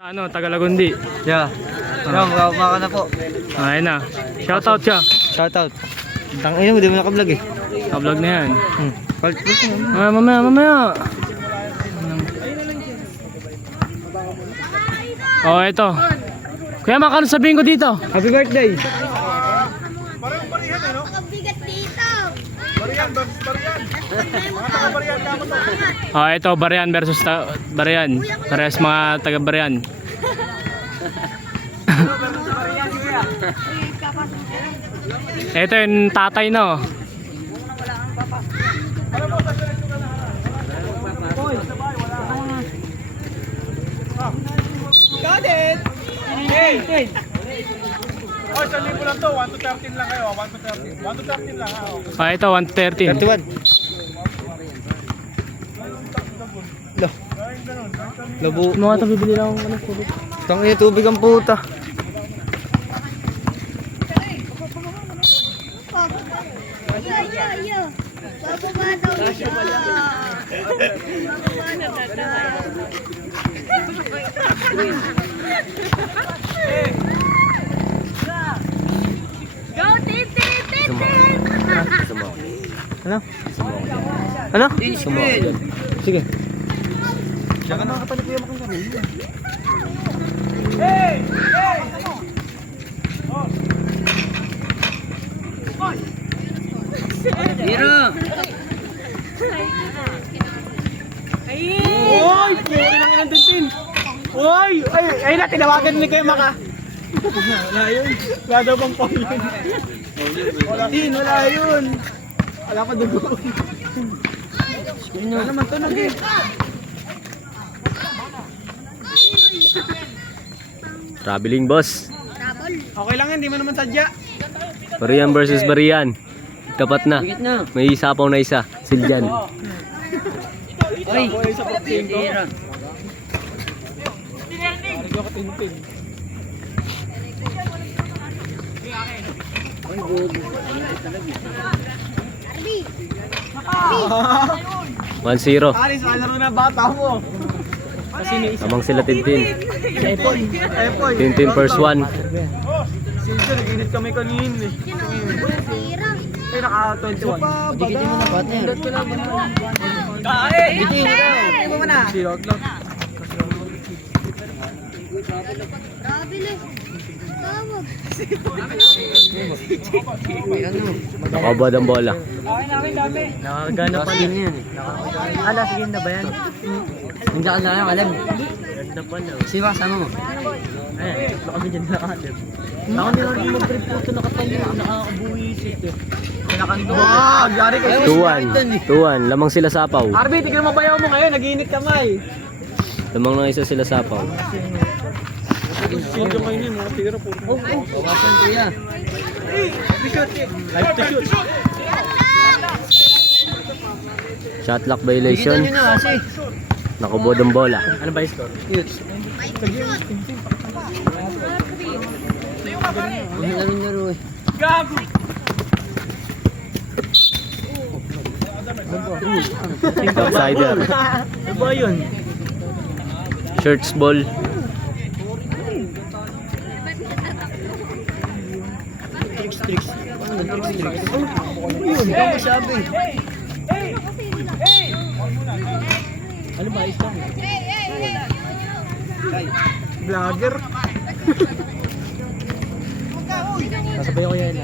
Ano, Tagalagundi. Yeah. Maka na po. Ayun na. Shoutout siya. Shoutout. Tangina mo, di mo naka-vlog eh. Ka-vlog na yan. Pulse Mamaya. Oh, ito. Kuya, makano sabihin ko dito? Happy birthday. Bigat dito. Oh, ito, Barian versus Barian. Parehas mga taga-Barian. Ito yung tatay, no? Got it! Hey! Oh, 1,000 lang to. 1 to 13 lang kayo. 1 to 13. 1 to 13 lang. Ah, ito, 113. 31. Lah. Labo. Mga ito, bibili lang ano, puro. Tangina, tubig ang puta. Yo. Bababa daw siya. Bababa na tatawa. Go, Tintin! Ano? Ano? Sige. Diyan ka nakakapalit ko yung makang sarili. Oy! Puri lang yan ang Tintin. Oy! Ay na, tinawagan ni kayo maka. Wala yun. Wala daw bang Paul yun? Tin, wala yun. Wala pa dugo. Wala naman to nag eh. Traveling boss. Okay lang yan, di mo naman sadya. Barian versus Barian. Tapat na. May isapaw na isa. Siljan. Oy! Sa protein ko. Argo ka Tintin. 1-0. Alis, laro na bata mo. Kasi may isa. Tamang sila Tintin. Epoy. Tintin first one. Silja, nag-init kami kanina eh. Ay, naka-21. Dikitin mo na partner. Kain! Hindi mo na. Zero outlook. Rabili. Tawag. Nakabad ang bola. Nakakagana pa din yan. Ala, sige na ba yan? Hindi ka na lang alam. Ganda pa na. Sino ba kasama mo? Ayan, baka kami dyan na alam. Ako nila rin mag-trip po ito nakatayo. Nakakabuwisit eh. Wow, gari kayo. 2-1. Lamang sila sapaw. Arby, tignan mo bayaw mo ngayon. Nag-iinit kamay. Lamang na isa sila sapaw. Silja kayo niya, mga tira po. Bawasan kuya. Live to shoot. Shot clock violation. Dikitin nyo na kasi. Nakabod ang bola. Ano ba yung score? Laro-laro eh. Gago! Outsider. Ano ba yun? Shirts ball. Yun, ikaw masabi. Ano ba? Isang? Vlogger? Nasabay ko yan.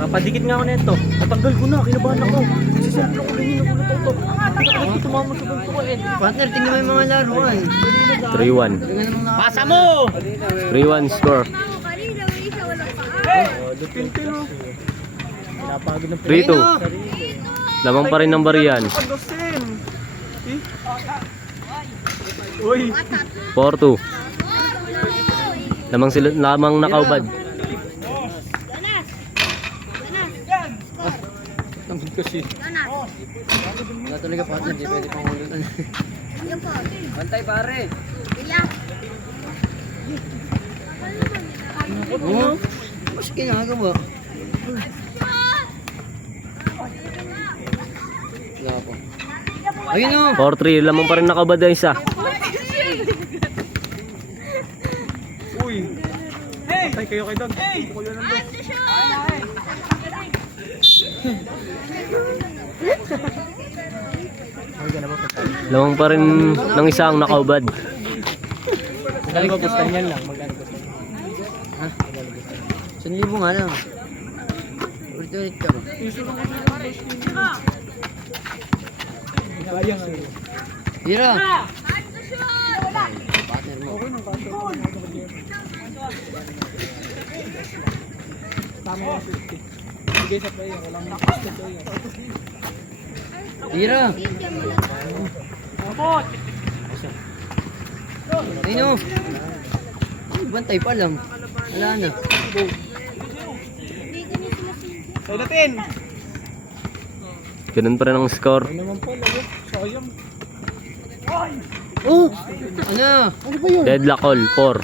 Mapadikit nga ako nito. Natanggal ko na, kinabahan ako. Sisemplo ko rin yung nagulat ako. Hindi ka tumama sa bunto ko eh. Partner, tingnan mo yung mga laruan. 3-1. Pasa mo! 3-1 score. Kanina may isa walang paa. Tintin mo. Napagod ng 3-2. Lamang pa rin ng Barian. Padosin. Uy! 4-2. Lamang nakaubad. Tamad kasi. Wala talaga partner, di pwede pang ulutan. Yung po. Bantay pare. Bilang. Oo. Mas ginagawa. Wala pa. Ayun o. 4-3. Lamang pa rin nakaubad ang isa. kayo kay Don. Pukul yun ng Don. Lamang pa rin ng isa ang nakaubad. Magkano ba gusto niyan lang? Magkano gusto niyan? Ha? 1,000 nga lang. Ulit-ulit ka ba? Sayang. Tira! Partner mo. Tama yung 50. Sige sa player. Walang gusto to yun. Tira! Ayun o! Bantay pa lang. Wala na. Tayo natin. Ganun pa rin ang score. Ay naman po, lalo. Sayang. Oh! Ano? Ano ba yun? Deadlock all, 4.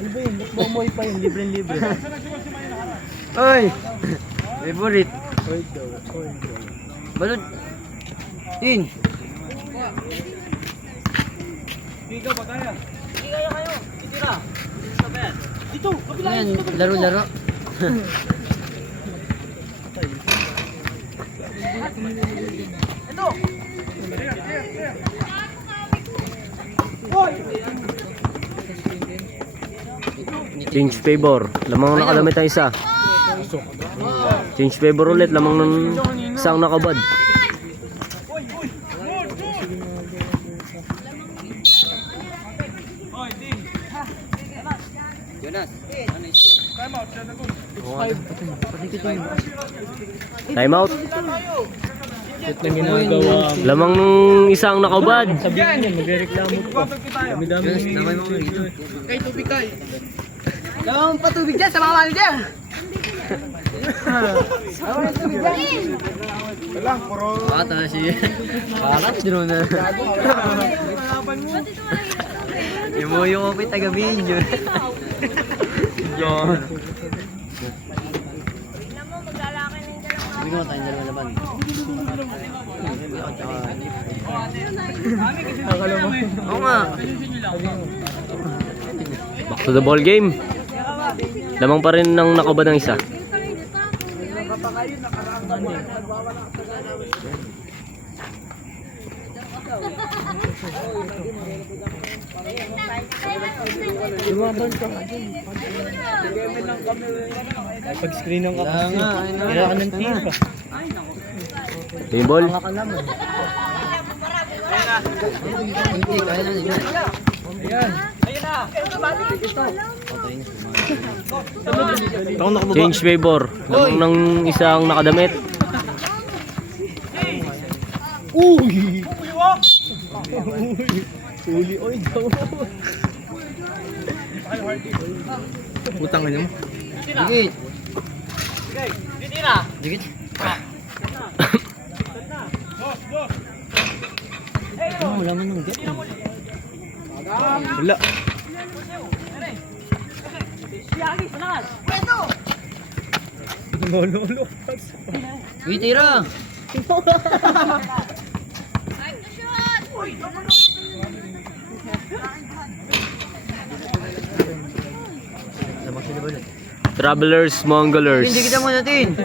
Ano ba yun? Bumoy pa yun. Libre-libre. Oy! Favorite. Balot. In. Ikaw ba kaya? Dito, yan, laro-laro. Change favor. Lamang ang nakadamit ang isa. Change favor ulit. Lamang ng isang nakabad. Time out. Lamang ng isang nakabad. Sabihin yan, magreklamo pa. Dami-dami Yes, yung damay mo dito. Kay tubig kay. Dawang patubig dyan sa mga manager. Wala, puro. Bata na siya. Parang drone na. Imuyo ko kay taga-video. John. Sabi ko tayong dalawa laban. Oo nga. Back to the ball game. Lamang pa rin ng nakabad ng isa. Pag-screen ng Wala nga. Kaya ka ng team pa. Yung ball. Hindi, kaya na nila. Change favor. Lamang ng isang nakadamit. Uy! Uli, oy, daw. Utang nga mo. Dikit. Dikit. Oh, wala man ng gap. Wala. Lolo. Tira. Labak sila balat. Travelers, Mongolers. Hindi kita mo natin.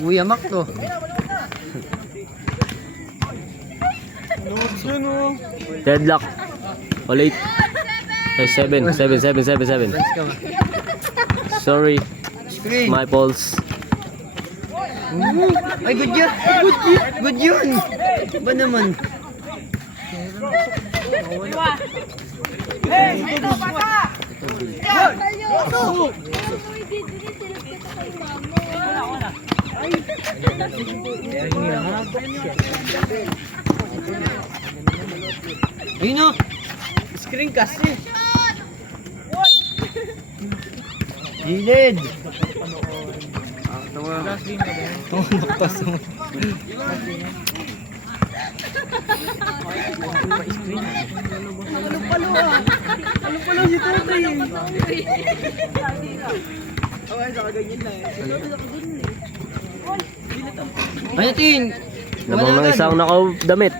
Uy, amak to. Yun o. Deadlock. All 8. Ay, 7. Sorry. Screen. My balls. Ay, good yun. Good yun. Ba naman? Ayun o. Screen kasi. Gilid. Ano pala si Totoy? Okay, sa kaganyan na eh. Ay, natin. Lamang ng isang nakadamit.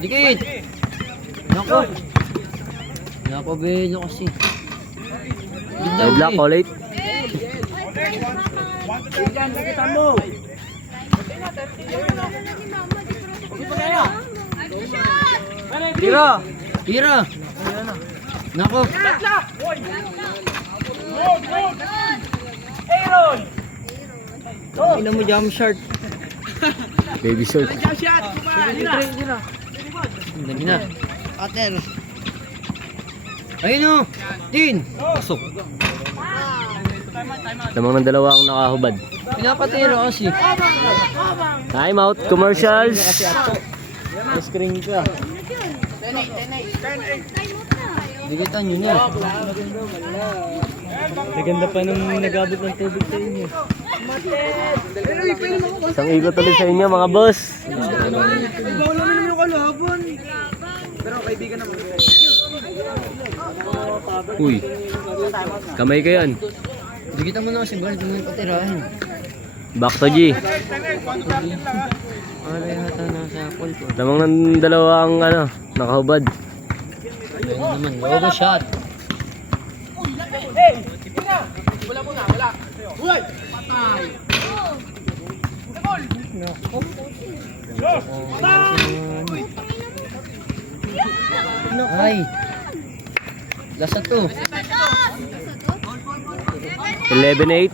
Dikit! Nako! Nako, Belo kasi. Red lock, all eight. Tira! Tira! Nako! Ilan mo jump shot? Baby short. Dali na. Ater. Ayun o! Din! Pasok. Lamang ng dalawa ang nakahubad. Pinapatira kasi. Time out, commercials. Screen ka. Dikitan nyo na. Naganda pa nung nagabot ng tubig sa inyo. Isang ikot ulit sa inyo mga boss. Ikaw naman yung kalaban. Pero kaibigan naman. Uy, kamay ka yan. Dikitan mo na kasi balik mo yung patirahin. Back to G. Para yata na sa pool ko. Lamang ng dalawa ang nakahubad. Ayun naman, logo shot. Ay! Lasa to. 11-8.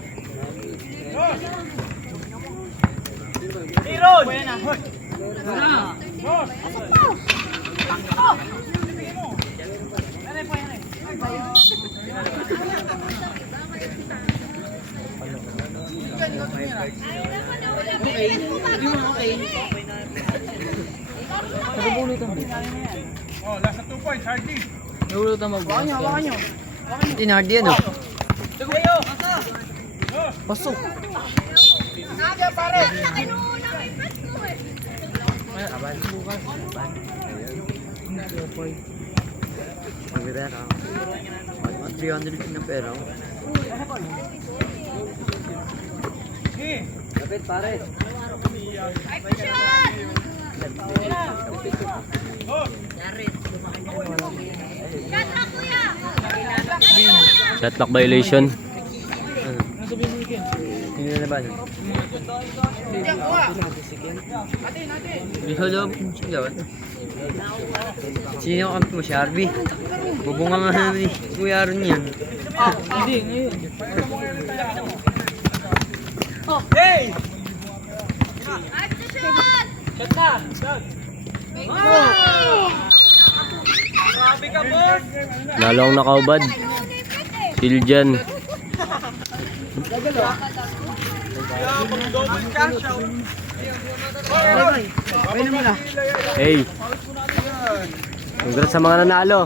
Nahulutan mo. Wakan nyo. Tinard yan oh. Pasok. Pagkira ka. 300 na pera. Kapit pare. Shot clock violation. Hindi na ba? Hello, sino kampi mo si Harvey? Bubunga nga namin ni Kuya Aaron yan. Hindi, ngayon. Hey! Shot na! Shot! Grabe ka, boss! Lalo ang nakahubad. Siljan. Double cash out! Hey. Congrats sa mga nanalo.